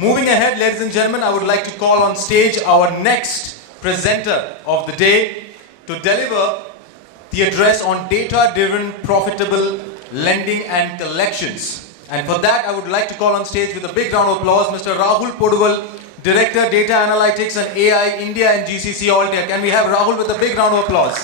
Moving ahead, ladies and gentlemen, I would like to call on stage our next presenter of the day to deliver the address on data-driven profitable lending and collections. And for that, I would like to call on stage with a big round of applause, Mr. Rahul Poduval, Director, Data Analytics and AI, India and GCC Altair. Can we have Rahul with a big round of applause?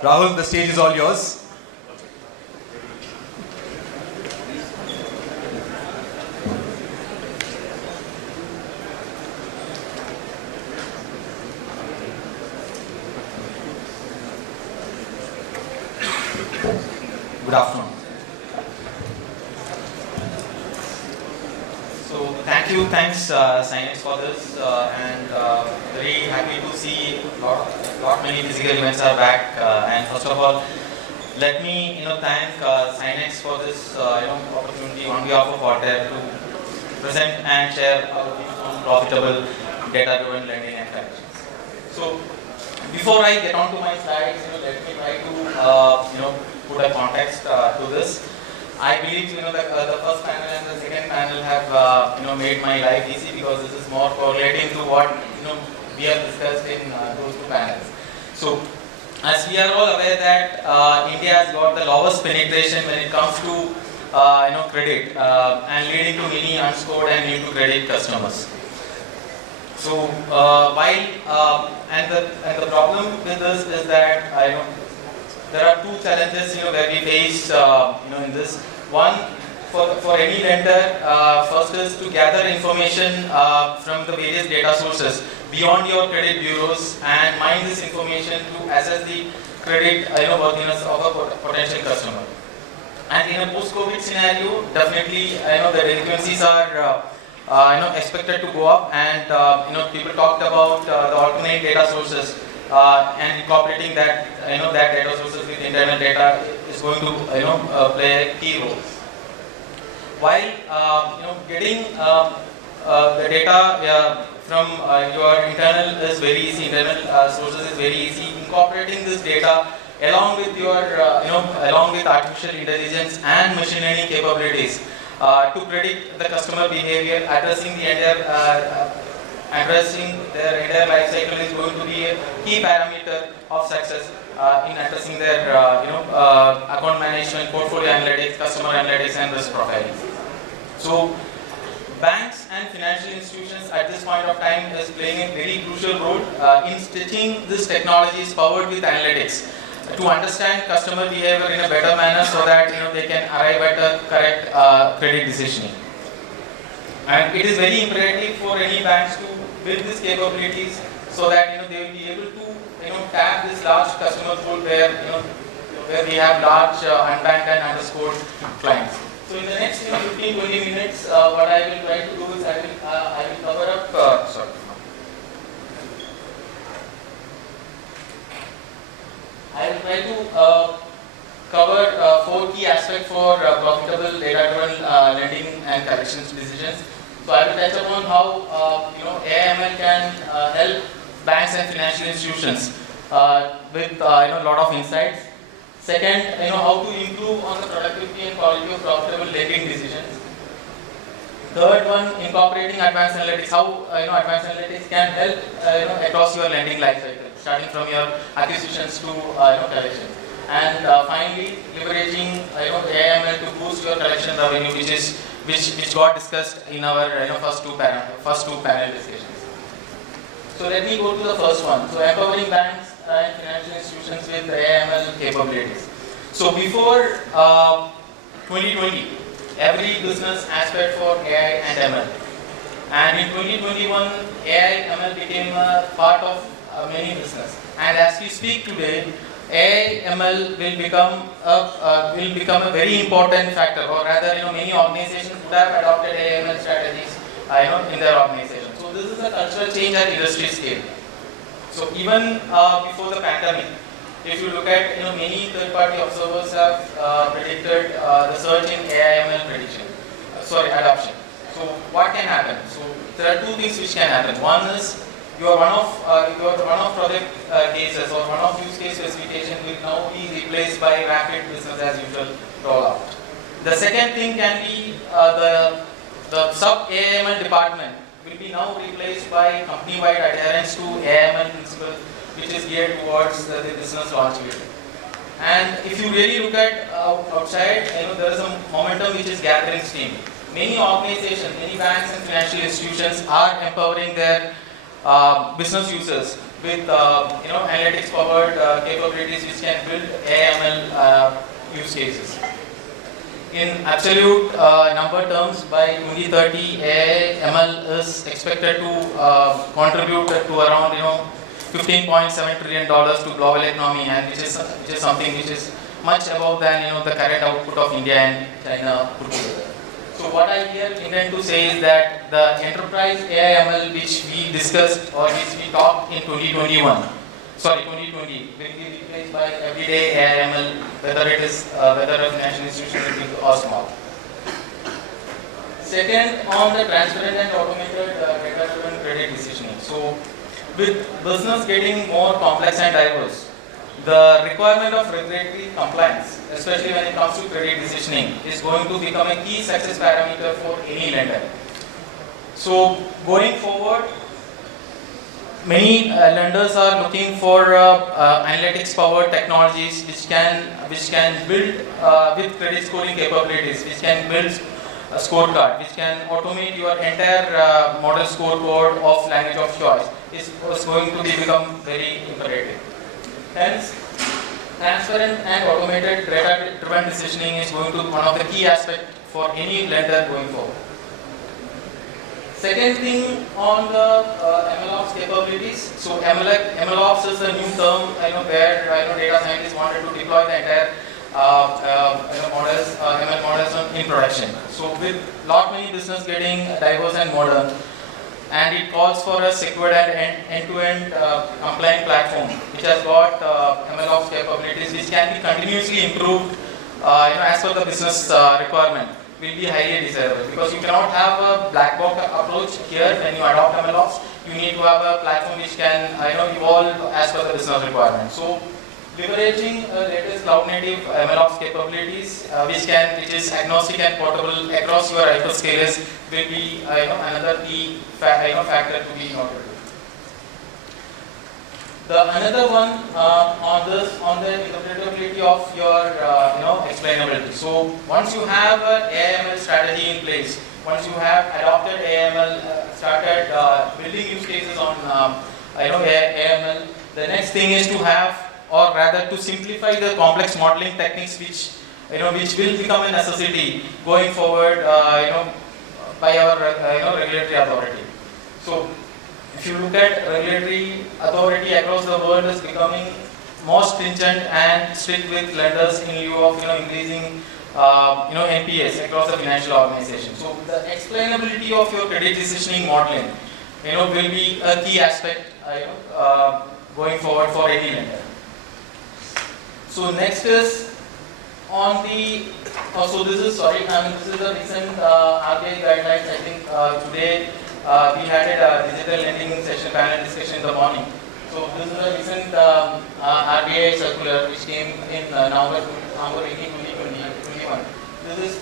Rahul, the stage is all yours. Good afternoon. So thanks Synnex for this, and very happy to see lot many physical events are back. And first of all, let me thank Synnex for this opportunity on behalf of Altair to present and share our views on profitable data-driven lending and collections. So before I get on to my slides, let me try to put a context to this. I believe the first panel and the second panel have made my life easy, because this is more correlating to what we have discussed in those two panels. So, as we are all aware that India has got the lowest penetration when it comes to credit, and leading to many unscored and new to credit customers. So while and the problem with this is that there are two challenges where we face in this. One, for any lender, first is to gather information from the various data sources beyond your credit bureaus and mine this information to assess the credit worthiness of a potential customer. And in a post-COVID scenario, definitely the delinquencies are expected to go up, and people talked about the alternate data sources. And incorporating that that data sources with internal data is going to play a key role. While getting the data from your internal is very easy, internal sources is very easy. Incorporating this data along with your along with artificial intelligence and machine learning capabilities to predict the customer behavior, addressing their entire life cycle is going to be a key parameter of success in addressing their account management, portfolio analytics, customer analytics, and risk profiling. So banks and financial institutions at this point of time is playing a very crucial role in stitching this technologies powered with analytics to understand customer behavior in a better manner, so that they can arrive at a correct credit decisioning. And it is very imperative for any banks to build these capabilities, so that they will be able to tap this large customer pool where we have large unbanked and underscored clients. So in the next 15-20 minutes, what I will try to do is I will cover up. I will try to cover 4 key aspects for profitable data-driven lending and collections decisions. So I will touch upon how AI/ML can help banks and financial institutions with a lot of insights. Second, how to improve on the productivity and quality of profitable lending decisions. Third one, incorporating advanced analytics. How advanced analytics can help across your lending life cycle, starting from your acquisitions to collections. And finally, leveraging AI/ML to boost your collection revenue, which got discussed in our first two panel discussions. So let me go to the first one. So empowering banks and financial institutions with AI/ML capabilities. So before 2020, every business aspired for AI and ML. And in 2021, AI/ML became a part of many business. And as we speak today, AI/ML will become a very important factor, or rather, many organizations would have adopted AI/ML strategies, in their organization. So this is a cultural change at industry scale. So even before the pandemic, if you look at many third-party observers have predicted the surge in AI/ML adoption. So what can happen? So there are two things which can happen. One is your one-off project cases or one-off use case specification will now be replaced by rapid business as usual rollout. The second thing can be the sub-AML department will be now replaced by company-wide adherence to AML principle, which is geared towards the business longevity. And if you really look at outside, there is a momentum which is gathering steam. Many organizations, many banks and financial institutions are empowering their business users with analytics-powered capabilities which can build AML use cases. In absolute number terms, by 2030, AML is expected to contribute to around $15.7 trillion to global economy, and which is something which is much above than the current output of India and China put together. So what I here intend to say is that the enterprise AML which we discussed or which we talked in 2020 will be replaced by everyday AML, whether a financial institution is big or small. Second, on the transparent and automated data-driven credit decisioning. So, with business getting more complex and diverse, the requirement of regulatory compliance, especially when it comes to credit decisioning, is going to become a key success parameter for any lender. So, going forward, many lenders are looking for analytics-powered technologies which can build with credit scoring capabilities, which can build a scorecard, which can automate your entire model scorecard of language of choice. Is going to become very imperative. Hence, transparent and automated data-driven decisioning is going to be one of the key aspects for any lender going forward. Second thing on the MLOps capabilities. So MLOps is a new term, where data scientists wanted to deploy the entire ML models in production. So with lot many business getting diverse and modern, and it calls for a secured and end-to-end compliant platform which has got MLOps capabilities which can be continuously improved as per the business requirement, will be highly desirable, because you cannot have a black box approach here when you adopt MLOps. You need to have a platform which can evolve as per the business requirement. So leveraging latest cloud-native MLOps capabilities, which is agnostic and portable across your hyperscalers, will be another key factor to be noted. Another one on the interpretability of your explainability. So once you have an AML strategy in place, once you have adopted AML, started building use cases on AML, the next thing is to have, or rather to simplify the complex modeling techniques which will become a necessity going forward by our regulatory authority. So if you look at regulatory authority across the world is becoming more stringent and strict with lenders in lieu of increasing NPS across the financial organization. So the explainability of your credit decisioning modeling will be a key aspect going forward for any lender. So next is on the, this is the recent RBI guidelines. I think today we had a digital lending session, panel discussion in the morning. So this is a recent RBI circular which came in November 18, 2021. This is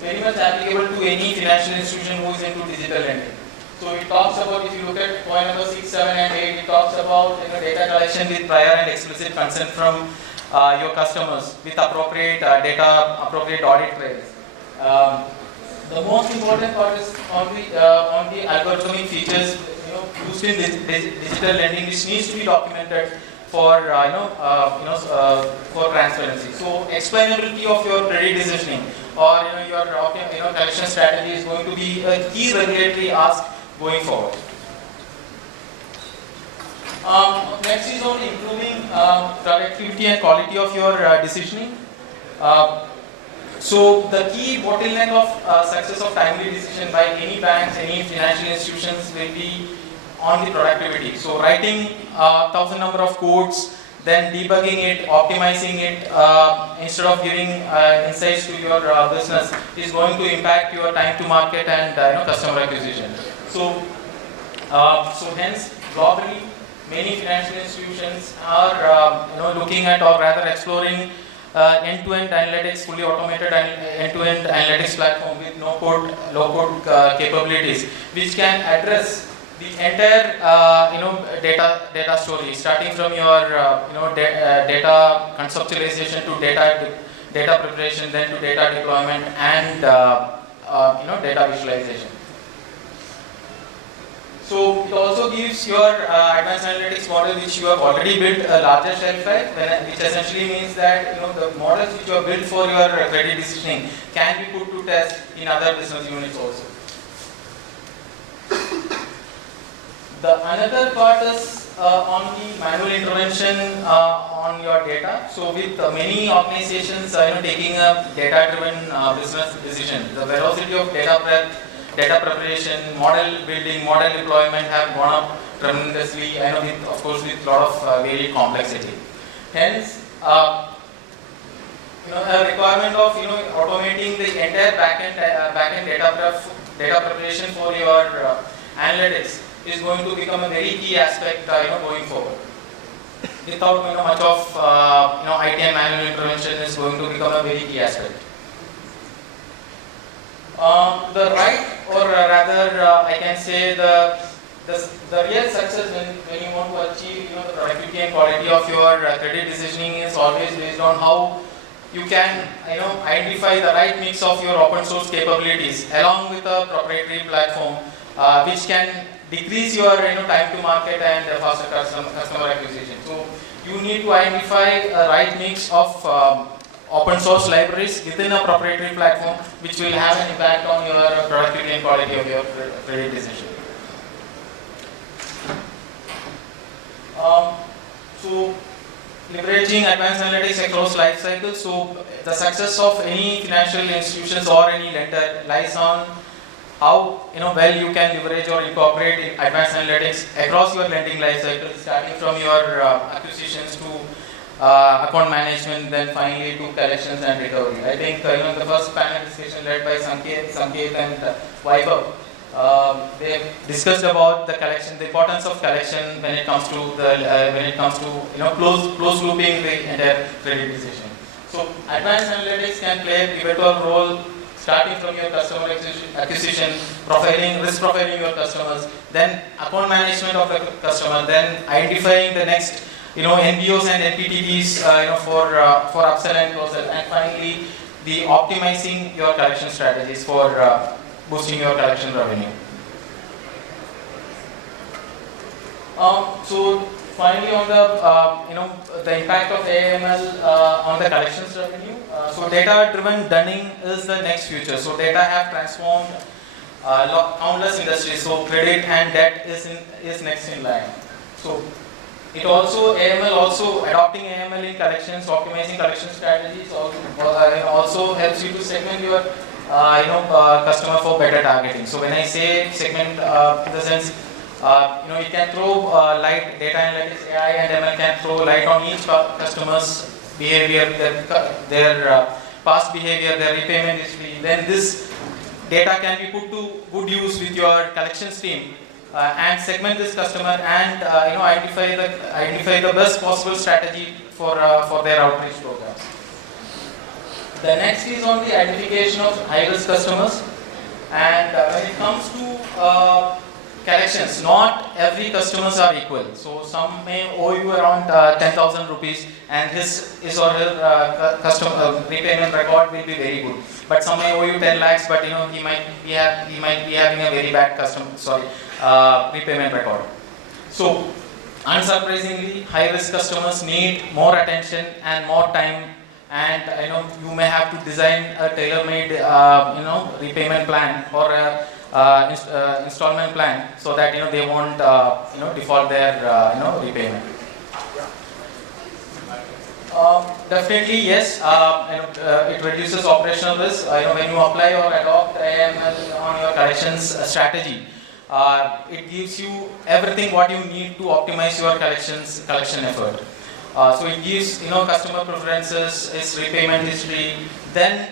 very much applicable to any financial institution who is into digital lending. So it talks about, if you look at point number 6, 7 and 8, it talks about data collection with prior and explicit consent from your customers with appropriate appropriate audit trails. The most important part is on the algorithmic features used in digital lending, which needs to be documented for for transparency. So explainability of your credit decisioning or your collection strategy is going to be a key regulatory ask going forward. Next is on improving productivity and quality of your decisioning. So the key bottleneck of success of timely decision by any banks, any financial institutions will be on the productivity. So writing 1,000 number of codes, then debugging it, optimizing it, instead of giving insights to your business is going to impact your time to market and customer acquisition. So hence globally, many financial institutions are looking at or rather exploring end-to-end analytics, fully automated end-to-end analytics platform with no-code, low-code capabilities, which can address the entire data story, starting from your data conceptualization to data preparation, then to data deployment and data visualization. So it also gives your advanced analytics model, which you have already built, a larger shelf life, which essentially means that the models which you have built for your credit decisioning can be put to test in other business units also. The another part is on the manual intervention on your data. So with many organizations taking a data-driven business decision, the velocity of data prep, data preparation, model building, model deployment have gone up tremendously. Of course, with a lot of varied complexity. Hence, a requirement of automating the entire backend data preparation for your analytics is going to become a very key aspect going forward. Without much of IT and manual intervention is going to become a very key aspect. The right, or rather I can say the real success when you want to achieve the productivity and quality of your credit decisioning is always based on how you can identify the right mix of your open source capabilities along with a proprietary platform which can decrease your time to market and faster customer acquisition. So you need to identify a right mix of open source libraries within a proprietary platform, which will have an impact on your productivity and quality of your credit decision. So leveraging advanced analytics across life cycles. So the success of any financial institutions or any lender lies on how well you can leverage or incorporate advanced analytics across your lending life cycle, starting from your acquisitions to account management, then finally to collections and recovery. I think the first panel discussion led by Sanket and Vaibhav, they discussed about the collection, the importance of collection when it comes to close looping the entire credit decision. So advanced analytics can play a pivotal role, starting from your customer acquisition, risk profiling your customers, then account management of the customer, then identifying the next NBOs and NPTDs for upsell and cross-sell, and finally the optimizing your collection strategies for boosting your collection revenue. So finally, on the impact of AML on the collections revenue. So data-driven dunning is the next future. So data have transformed countless industries. So credit and debt is next in line. So AML also adopting AML in collections, optimizing collection strategies also helps you to segment your customer for better targeting. So when I say segment, in the sense you can throw light, data analytics, AI and ML can throw light on each customer's behavior, their past behavior, their repayment history. Then this data can be put to good use with your collections team and segment this customer and identify the best possible strategy for their outreach programs. The next is on the identification of high-risk customers, and when it comes to collections, not every customers are equal. So some may owe you around 10,000 rupees, and his or her customer repayment record will be very good. But some may owe you 10 lakhs, but he might be having a very bad repayment record. So unsurprisingly, high-risk customers need more attention and more time. And you may have to design a tailor-made repayment plan or installment plan so that they won't default their repayment. Definitely yes, it reduces operational risk. When you apply or adopt AML on your collections strategy, it gives you everything what you need to optimize your collection effort. So it gives customer preferences, its repayment history. Then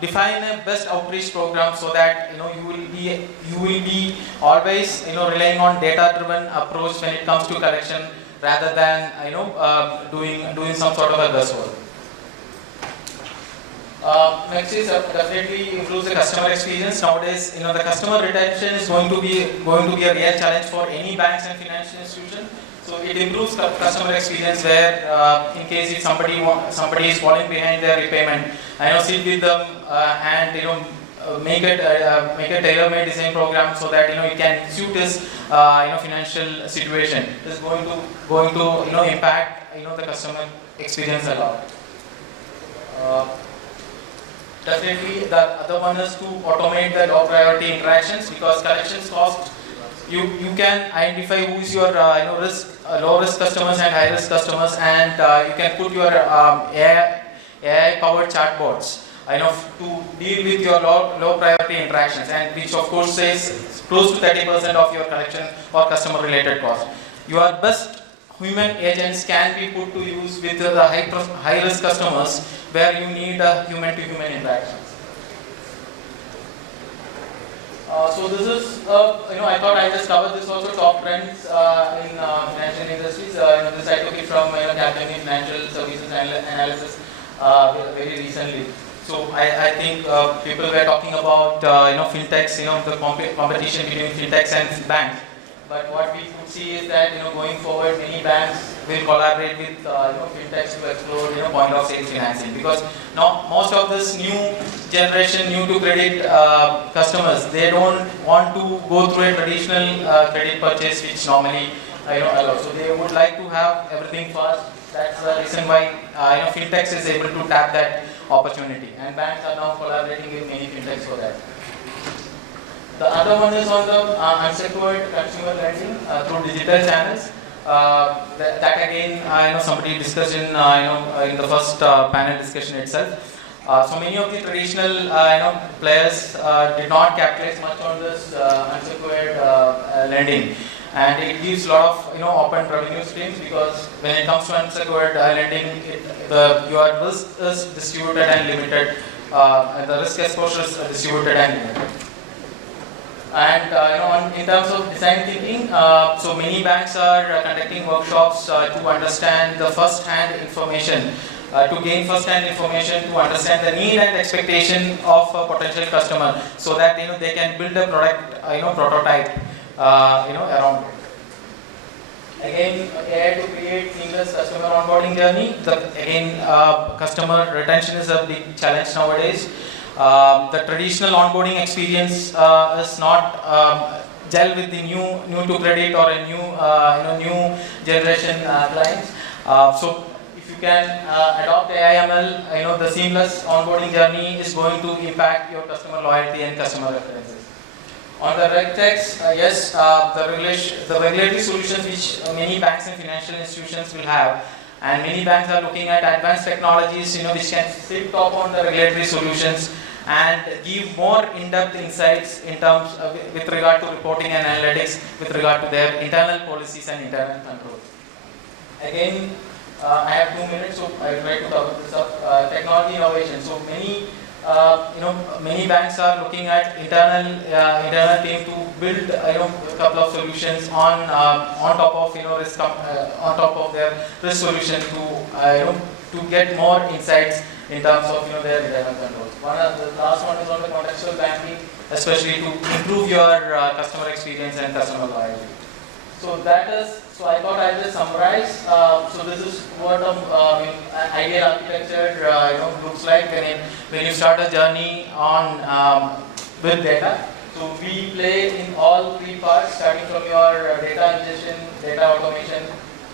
define a best outreach program so that you will be always relying on data-driven approach when it comes to collection rather than doing some sort of a guesswork. Next is definitely improves the customer experience. Nowadays, the customer retention is going to be a real challenge for any banks and financial institution. So it improves customer experience where, in case if somebody is falling behind their repayment, sit with them and make a tailor-made design program so that it can suit his financial situation. This is going to impact the customer experience a lot. Definitely, the other one is to automate the low priority interactions, because collections cost. You can identify who is your low risk customers and high risk customers, and you can put your AI powered chatbots to deal with your low priority interactions, and which of course saves close to 30% of your collection or customer related cost. Your best human agents can be put to use with the high risk customers where you need a human to human interaction. So this is, I thought I just covered this also, top trends in financial industries. This I took it from Capgemini Financial Services Analysis very recently. So I think people were talking about fintechs, the competition between fintechs and banks. But what we could see is that going forward, many banks will collaborate with fintechs to explore point of sale financing, because now most of this new generation, new to credit customers, they don't want to go through a traditional credit purchase which normally allow. So they would like to have everything fast. That's the reason why fintechs is able to tap that opportunity, and banks are now collaborating with many fintechs for that. The other one is on the unsecured consumer lending through digital channels. That again, somebody discussed in in the first panel discussion itself. So many of the traditional players did not capitalize much on this unsecured lending, and it gives a lot of open revenue streams, because when it comes to unsecured lending, your risk is distributed and limited, and the risk exposure is distributed and limited. And in terms of design thinking, so many banks are conducting workshops to understand the first-hand information, to gain first-hand information, to understand the need and expectation of a potential customer, so that they can build a product, prototype, around it. Again, AI to create seamless customer onboarding journey. Customer retention is a big challenge nowadays. The traditional onboarding experience is not gel with the new to credit or a new generation clients. So if you can adopt AI/ML, the seamless onboarding journey is going to impact your customer loyalty and customer references. On the regtex, yes, the regulatory solutions which many banks and financial institutions will have. And many banks are looking at advanced technologies, which can sit top on the regulatory solutions and give more in-depth insights in terms with regard to reporting and analytics, with regard to their internal policies and internal controls. Again, I have 2 minutes, so I will try to cover this up. Technology innovation. So many banks are looking at internal team to build a couple of solutions on top of risk on top of their risk solution to get more insights in terms of their internal controls. The last one is on the contextual banking, especially to improve your customer experience and customer loyalty. So I thought I'll just summarize. So this is what ideal architecture looks like when you start a journey on with data. So we play in all 3 parts, starting from your data ingestion, data automation,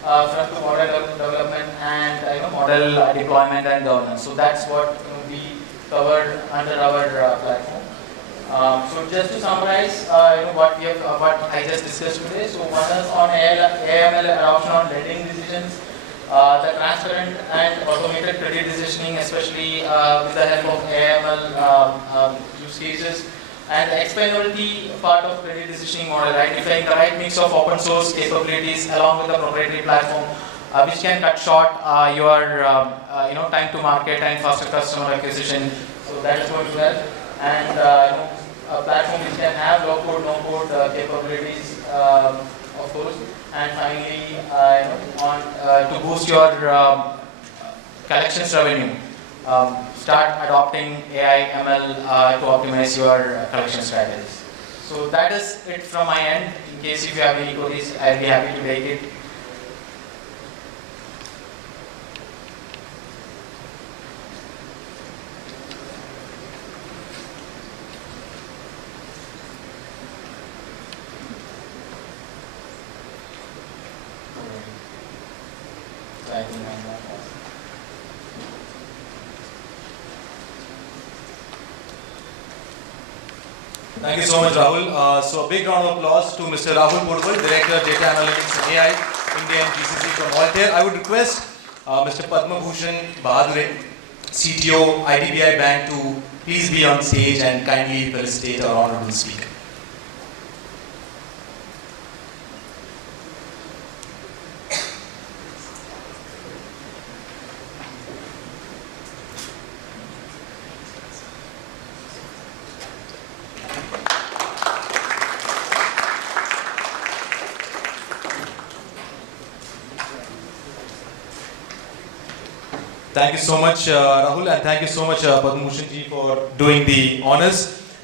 from to model development and model deployment and governance. So that's what we covered under our platform. So just to summarize, what I just discussed today. So one is on AI/ML adoption on lending decisions, the transparent and automated credit decisioning, especially with the help of AI/ML use cases, and the explainability part of credit decisioning model, identifying the right mix of open source capabilities along with the proprietary platform, which can cut short your time to market and faster customer acquisition. So that is going to help, and a platform which can have low code, no code capabilities, of course, and finally to boost your collections revenue. start adopting AI ML to optimize your collection strategies. So that is it from my end. In case if you have any queries, I'll be happy to take it. So I think I'm not. Thank you so much, Rahul. So a big round of applause to Mr. Rahul Poduval, Director Data Analytics and AI, India and GCC from Altair. I would request Mr. Padma Bhushan Bahadure, CTO, IDBI Bank, to please be on stage and kindly felicitate our honorable speaker. Thank you so much, Rahul, and thank you so much, Padma Bhushan ji, for doing the honors.